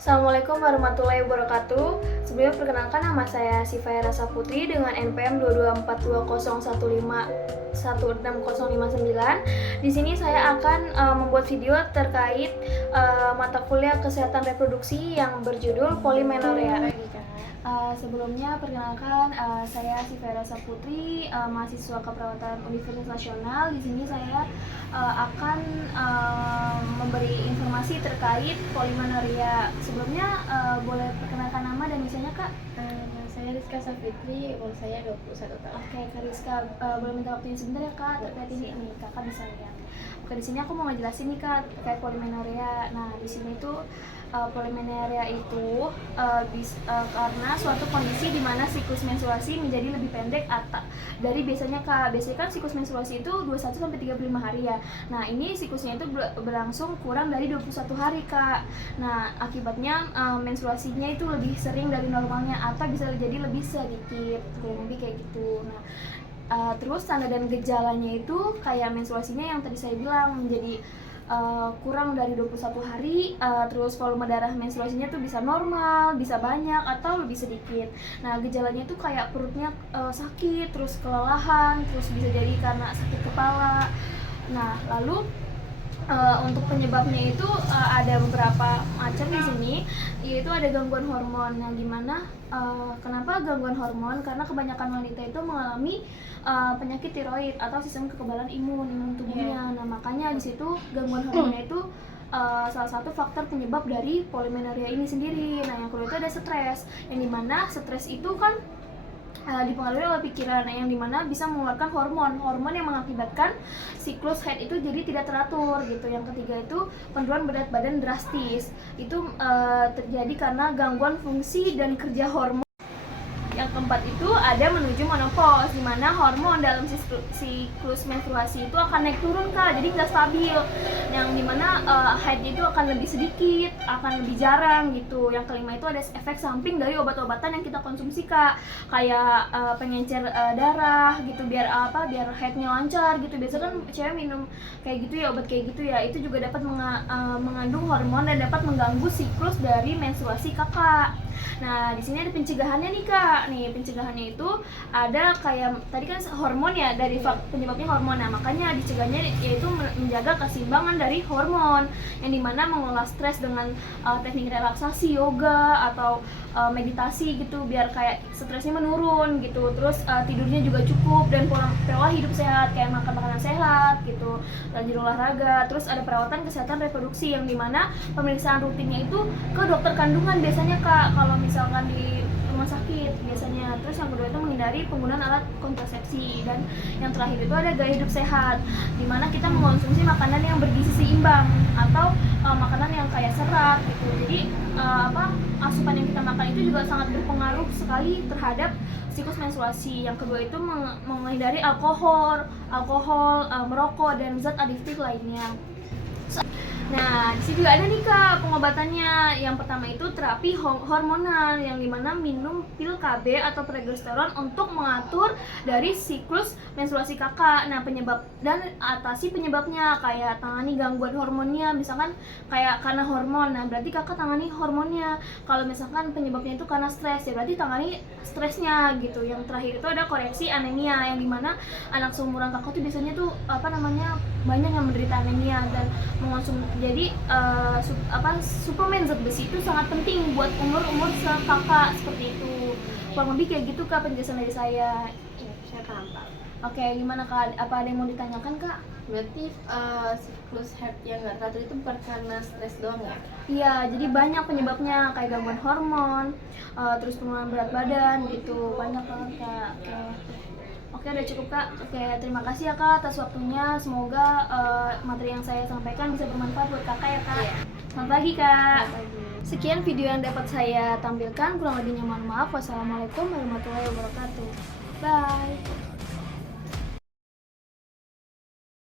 Assalamualaikum warahmatullahi wabarakatuh. Sebelumnya perkenalkan, nama saya Sifaya Rasa Putri dengan NPM 22420151609. Di sini saya akan membuat video terkait mata kuliah kesehatan reproduksi yang berjudul polimenorea. Sebelumnya perkenalkan, saya Sifaya Rasa Putri, mahasiswa keperawatan Universitas Nasional. Di sini saya akan memberi informasi terkait polimenorea. Sebelumnya boleh perkenalkan nama dan misalnya Kak? Saya Rizka Safitri, umur saya 21 tahun. Oke, Kak Rizka, boleh minta waktunya sebentar ya Kak terkait ini nih, Kakak bisa lihat. Oke, di sini aku mau ngejelasin nih Kak terkait polimenorea. Nah, di sini tuh polimenorea itu karena suatu kondisi di mana siklus menstruasi menjadi lebih pendek atau dari biasanya Kak. Biasanya kan siklus menstruasi itu 21 sampai 35 hari ya. Nah, ini siklusnya itu berlangsung kurang dari 21 hari Kak. Nah, akibatnya menstruasinya itu lebih sering dari normalnya atau bisa jadi lebih sedikit, kurang lebih kayak gitu. Nah, terus tanda dan gejalanya itu kayak menstruasinya yang tadi saya bilang menjadi kurang dari 21 hari, terus volume darah menstruasinya tuh bisa normal, bisa banyak atau lebih sedikit. Nah, gejalanya tuh kayak perutnya sakit, terus kelelahan, terus bisa jadi karena sakit kepala. Nah, lalu untuk penyebabnya itu ada beberapa macam di sini, yaitu ada gangguan hormon. Nah, gimana? Kenapa gangguan hormon? Karena kebanyakan wanita itu mengalami penyakit tiroid atau sistem kekebalan imun tubuhnya. Nah, makanya di situ gangguan hormonnya itu salah satu faktor penyebab dari polimenorea ini sendiri. Nah, yang kedua itu ada stres, yang dimana stres itu kan dipengaruhi oleh pikiran, yang dimana bisa mengeluarkan hormon yang mengakibatkan siklus haid itu jadi tidak teratur gitu. Yang ketiga itu penurunan berat badan drastis, itu terjadi karena gangguan fungsi dan kerja hormon. Yang keempat itu ada menuju menopause, di mana hormon dalam siklus menstruasi itu akan naik turun Kak, jadi nggak stabil. Yang dimana haidnya itu akan lebih sedikit, akan lebih jarang gitu. Yang kelima itu ada efek samping dari obat-obatan yang kita konsumsi Kak, kayak pengencer darah gitu, biar haidnya lancar gitu. Biasa kan cewek minum kayak gitu ya, obat kayak gitu ya, itu juga dapat mengandung hormon dan dapat mengganggu siklus dari menstruasi kakak. Nah, di sini ada pencegahannya nih Kak. Nih, pencegahannya itu ada kayak tadi kan hormon ya, dari penyebabnya hormon. Nah, makanya dicegahnya yaitu menjaga keseimbangan dari hormon, yang dimana mengolah stres dengan teknik relaksasi, yoga atau meditasi gitu, biar kayak stresnya menurun gitu. Terus tidurnya juga cukup dan pola hidup sehat, kayak makan makanan sehat gitu, rajin olahraga. Terus ada perawatan kesehatan reproduksi, yang dimana pemeriksaan rutinnya itu ke dokter kandungan biasanya Kak, kalau misalkan di rumah sakit biasanya. Terus yang kedua itu menghindari penggunaan alat kontrasepsi, dan yang terakhir itu ada gaya hidup sehat, dimana kita mengonsumsi makanan yang bergizi seimbang atau makanan yang kaya serat gitu. Jadi asupan yang kita makan itu juga sangat berpengaruh sekali terhadap siklus menstruasi. Yang kedua itu menghindari alkohol, merokok dan zat adiktif lainnya. Nah, di sini juga ada nih Kak pengobatannya. Yang pertama itu terapi hormonal, yang dimana minum pil KB atau progesteron untuk mengatur dari siklus menstruasi kakak. Nah, atasi penyebabnya, kayak tangani gangguan hormonnya, misalkan kayak karena hormon. Nah, berarti kakak tangani hormonnya. Kalau misalkan penyebabnya itu karena stres, ya berarti tangani stresnya gitu. Yang terakhir itu ada koreksi anemia, yang dimana anak seumuran kakak tuh biasanya tuh banyak yang menderita anemia, dan jadi suplemen zat besi itu sangat penting buat umur kakak, seperti itu. Kurang lebih kayak gitu Kak penjelasan dari saya. Ya, saya paham Pak. Oke, gimana Kak? Apa ada yang mau ditanyakan Kak? Berarti siklus haid yang nggak teratur itu bukan karena stres doang ya? Iya, jadi banyak penyebabnya, kayak gangguan hormon, terus penurunan berat badan gitu, banyak banget Kak. Oke, udah cukup Kak. Oke, terima kasih ya Kak atas waktunya. Semoga materi yang saya sampaikan bisa bermanfaat buat Kakak ya Kak. Iya. Selamat pagi Kak. Selamat pagi. Sekian video yang dapat saya tampilkan. Kurang lebihnya mohon maaf. Wassalamualaikum warahmatullahi wabarakatuh. Bye.